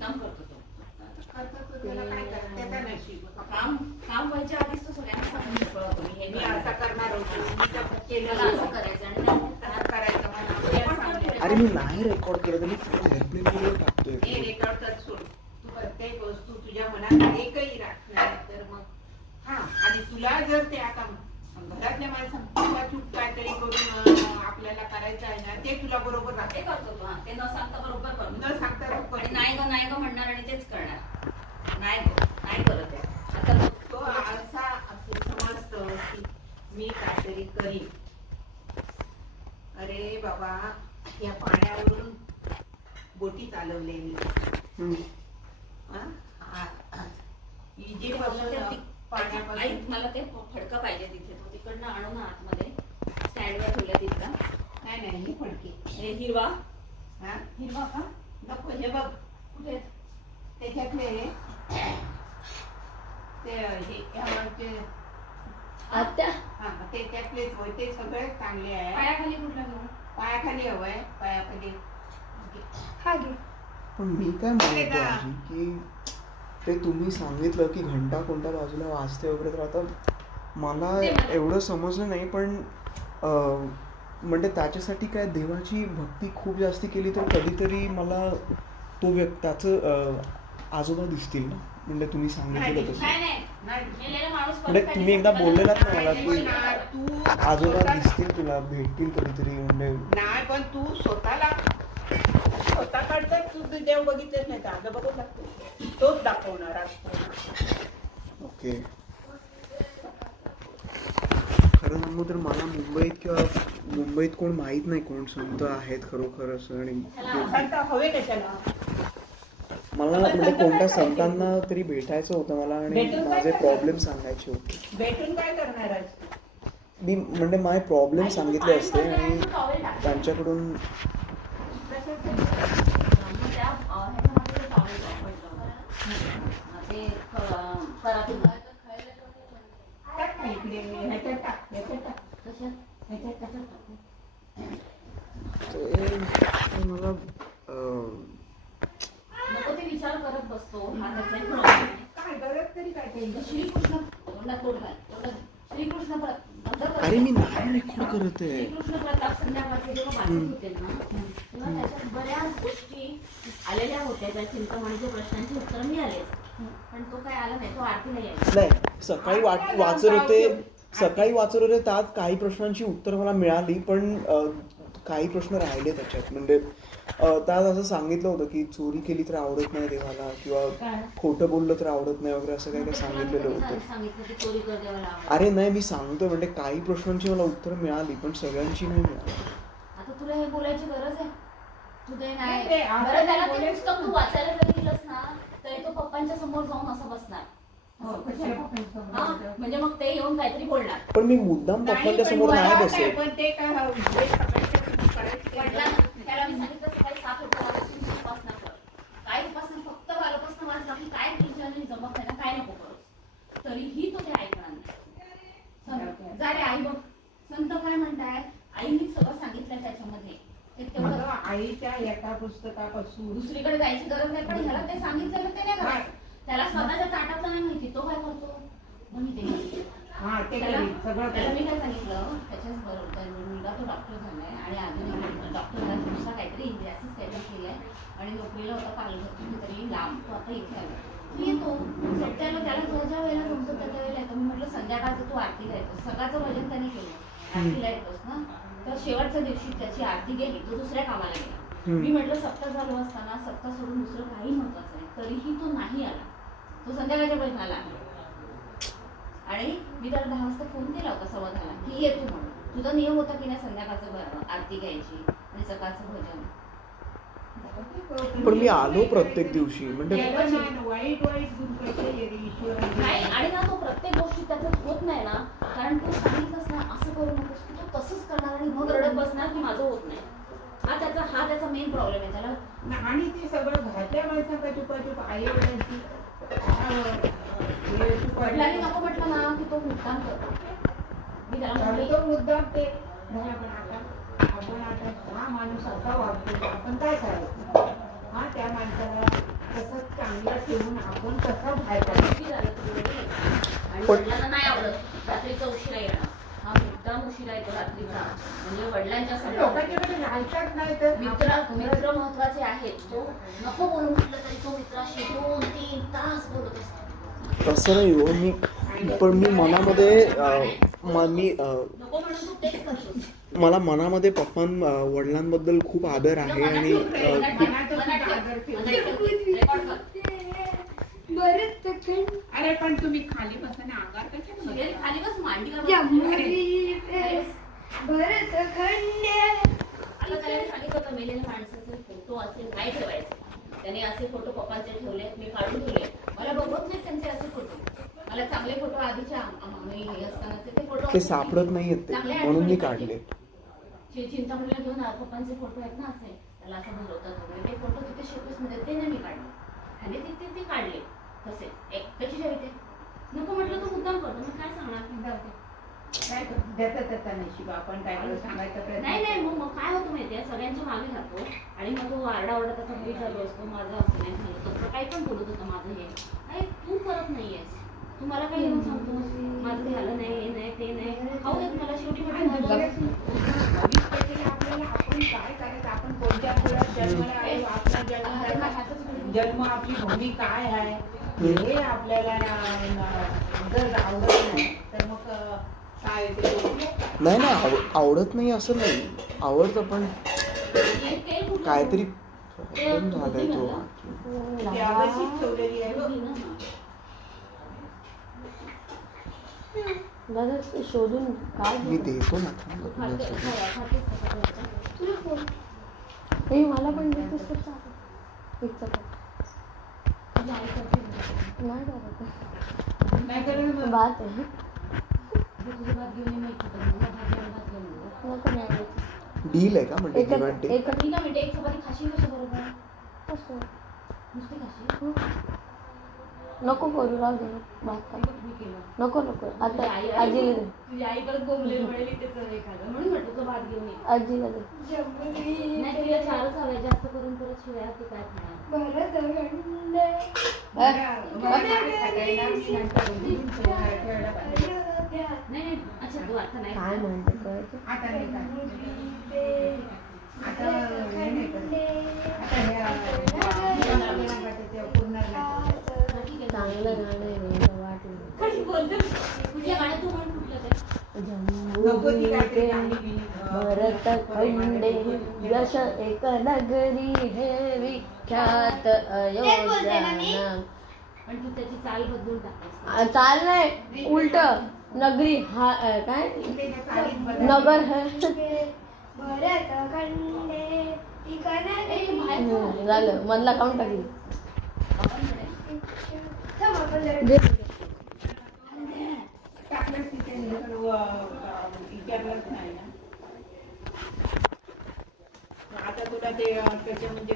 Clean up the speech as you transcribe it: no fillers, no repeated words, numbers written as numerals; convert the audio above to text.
मुद्दाम करतो तो. त्याला काय करायचं त्याचा नशीब. काम व्हायच्या आधीच तो सगळ्यांना सांगून मोकळा होतो मी हे असं करणार होतो, केलं असं करायचं आणि करायचं अरे मी नाही रेकॉर्ड केलं तर मी एअरप्लेन वर टाकतोय. हे रेकॉर्ड कर सोड. तू प्रत्येक वस्तू तुझ्या मनात एकही राहत नाही तर मग हा. आणि तुला जर ते आता घरातल्या माणसांना चूक काहीतरी करून आपल्याला करायचं आहे ना ते तुला बरोबर राहते करतो तो. ते न सांगता बरोबर करतो, न सांगता नाही ग म्हणणार आणि तेच करणार. नाही करत आहे आता तो असा असं समजतो की मी काहीतरी करीन. अरे बाबा या पाण्यावरून बोटी चालवलेली मला ते फडकं पाहिजे तिथे, तो तिकडनं आणू ना आतमध्ये स्टँडवर ठेवलं तिथं. नाही ही फडकी हे हिरवा का नको. हे बघ कुठे त्याच्यातले त्याच्यातलेच होय ते सगळे चांगले आहे. पायाखाली कुठला घेऊ? पायाखाली हवंय, पायाखाली. पण मी काय म्हणतो आजी की ते तुम्ही सांगितलं की घंटा कोणत्या बाजूला वाजते वगैरे, तर आता मला एवढं समजलं नाही. पण म्हणजे त्याच्यासाठी काय देवाची भक्ती खूप जास्ती केली तर कधीतरी मला तो त्याचं आजोबा दिसतील ना. म्हणजे तुम्ही सांगितलं तसं, म्हणजे तुम्ही एकदा बोललेलात ना मला की तू आजोबा दिसतील तुला, भेटतील कधीतरी. म्हणजे नाही पण तू स्वतःकडचा तू देव बघितलेच नाही तर आजोबा बघू लागतो तोच दाखवणार. ओके. खरं सांगू तर मला मुंबईत कोण माहित नाही कोण संत आहेत खरोखर असं. आणि हवे कशाला मला म्हणजे कोणत्या संतांना तरी भेटायचं होतं मला आणि माझे प्रॉब्लेम सांगायचे होते. भेटून काय करणार आहेस? मी म्हणजे माझे प्रॉब्लेम सांगितले असते आणि त्यांच्याकडून मला नको ते विचार करत बसतो. काय गरज तरी काय श्रीकृष्ण श्रीकृष्ण अरे मी नाही रेकॉर्ड करत आहे. श्रीकृष्ण प्रताप संध्याकाळचे जेव्हा वाचत होते ना तेव्हा त्याच्यात बऱ्याच गोष्टी आलेल्या होत्या. त्या चिंतामणीच्या प्रश्नांची उत्तर मिळाले पण तो काय आला नाही, तो आरतीला यायचा नाही. सकाळी वाचत होते त्यात काही प्रश्नांची उत्तर मला मिळाली पण काही प्रश्न राहिले त्याच्यात. म्हणजे त्यात असं सांगितलं होतं की चोरी केली तर आवडत नाही देवाला किंवा खोटं बोललं तर आवडत नाही वगैरे असं काही काही सांगितलेलं होतं. अरे नाही मी सांगतोय म्हणजे काही प्रश्नांची मला उत्तर मिळाली पण सगळ्यांची नाही मिळाली. आता तुला हे बोलायची गरज आहे? तुझे नाही बरं त्याला ते पुस्तक तू वाचायला जरी दिलंस ना तरी तो पप्पांच्या समोर जाऊन असं बसणार. म्हणजे मग ते येऊन काहीतरी बोलणार. पण मी मुद्दाम पप्पांच्या समोर नाही बसेल. पण ते त्याला मी सांगितलं सकाळी 7 उपासना कर. काय उपासना फक्त बालपासना वाचला की काय तुझ्याने जमत नाही ना काय नको करू तरीही तो ते ऐकणार नाही. जा रे आई बघ संत काय म्हणताय. आईनी सगळं सांगितलंय त्याच्यामध्ये. आईच्या एका पुस्तकापासून दुसरीकडे जायची गरज नाही. पण ह्याला ते सांगितलेलं ते नाही करायचं. त्याला स्वतःच्या ताटातलं नाही माहिती तो काय करतो. त्याला मी काय सांगितलं त्याच्याच बरोबर मुलगा तो डॉक्टर झालाय आणि अजून डॉक्टर झाला दुसरा काहीतरी इंडियासच काहीतरी केलंय आणि नोकरीला होता पालघर तरी लांब. तो आता इथे आला तू येतो त्याला ज्या वेळेला जमतो त्याच्या वेळेला येतो. मी म्हटलं संध्याकाळचं तू आरतीला येतोस. सकाळचं भजन त्याने केलं आरतीला येतोस ना तर शेवटच्या दिवशी त्याची आरती गेली तो दुसऱ्या कामाला गेला. मी म्हटलं सप्ताह चालू असताना सप्ताह सोडून दुसरं काही महत्वाचं नाही तरीही तो नाही आला. तो संध्याकाळच्या भजनाला आला आणि मी त्याला 10 वाजता फोन केला होता 10:15 की येतो म्हणून. तुझा नियम होता की नाही संध्याकाळचं आरती घ्यायची आणि सकाळचं भजन. पण मी आलो प्रत्येक दिवशी म्हणजे वाईट नाही. आणि ना तो प्रत्येक गोष्टी त्याच्यात होत नाही ना कारण तू सांगितलंस ना असं करू नकोस की तो तसंच करणार आणि मग रडत बसणार की माझं होत नाही. हा त्याचा मेन प्रॉब्लेम आहे त्याला. आणि ते सगळं घरातल्या माणसांचा चुपाचूप आई वडिलांची वडिलांनी नको म्हटलं ना की तो मुद्दाम करतो. मी त्याला तो मुद्दाम ते आपण आता हा माणूस असा वागतो आपण काय करायचं. हा त्या माणसाला कसं चांगलं ठेवून आपण कसं बाहेर काढू. किती झालं तुझं? आणि वडिलांना नाही आवडत रात्रीचा उशिरा येणं. हा मुद्दाम उशिरा येतो रात्रीचा, म्हणजे वडिलांच्या समोर. लोकांच्याकडे राहायचाच नाही तर मित्र महत्वाचे आहेत. तो नको बोलू म्हटलं तरी तो मित्राशी 2-3 तास बोलत असतो. तसं नाही हो, पण मी मनामध्ये नको म्हणून तू तेच करतोस. मला मनामध्ये वडिलांबद्दल खूप आदर आहे आणि अरे पण तुम्ही खाली बसा अंगार कशा खाली बस मांडीवर सांगितलं मेलेल्या माणसाचे फोटो असे नाही ठेवायचे. त्याने असे फोटो पप्पांचे ठेवले, मी काढून ठेवले. मला बघत नाही त्यांचे असे फोटो. मला चांगले फोटो आधीच्या हे असतानाचे ते फोटो ते सापडत नाही आहेत ते, म्हणून मी काढले. चिंतामणीला घेऊन पप्पांचे फोटो आहेत ना असे, त्याला असं भरवतात वगैरे, ते फोटो तिथे शोकेस मध्ये ते नाही मी काढले. खाली ते काढले तसे कशी ठेवते. नको म्हटलं तो मुद्दाम करतो, मग काय सांगणार. काय देतात त्याचा नशीब, आपण काय सांगायचं नाही मग काय होतं माहितीये, सगळ्यांच्या मागे राहतो आणि मग तो आरडाओरडा त्याचा घरी चालू असतो. माझं असं नाही झालं, तसं काही पण बोलत होतं माझं हे. अरे तू करत नाहीयेस, तू मला काय येऊन सांगतो माझं ते झालं नाही, हे नाही, ते नाही. खाऊ देत मला शेवटी आपल्याला आपण काय करायचं, आपण कोणत्या कुळात जन्माला आलो, आपला जन्म आपली भूमी काय आहे हे आपल्याला जर आवडत नाही तर मग काय नाही आवडत नाही असं नाही, आवडतं पण काहीतरी झालंय तो. व्यवस्थित ठेवलेली आहे दादा शोधून काय मी देतो ना. मला पण देतोस तर नाही करत बात आहे. डील आहे का म्हणजे एक चपाती खाशी बरोबर नको करू, राहू दे भात नको आता आजीला दे. तुझी आई परत बोंबले मिळेल म्हणून म्हटलं तो भात घेऊन ये. आजीला दे. नाही तुला 4च हव्या, जास्त करून परत शिवाय ते काय नाही. अच्छा तू आता नाही काय म्हणते आता नाही चांगलं गाणं आहे वाटलं. तुझ्या गाणं तू म्हण भरत खंडे यश एक नगरी हे विख्यात अयोध्या. पण तू त्याची चाल बदलून टाकतेस. चाल नाही, उलट नगरी हा काय नगर है झालं. मधला काउंट टाकली. आता तुला ते त्याच्या म्हणजे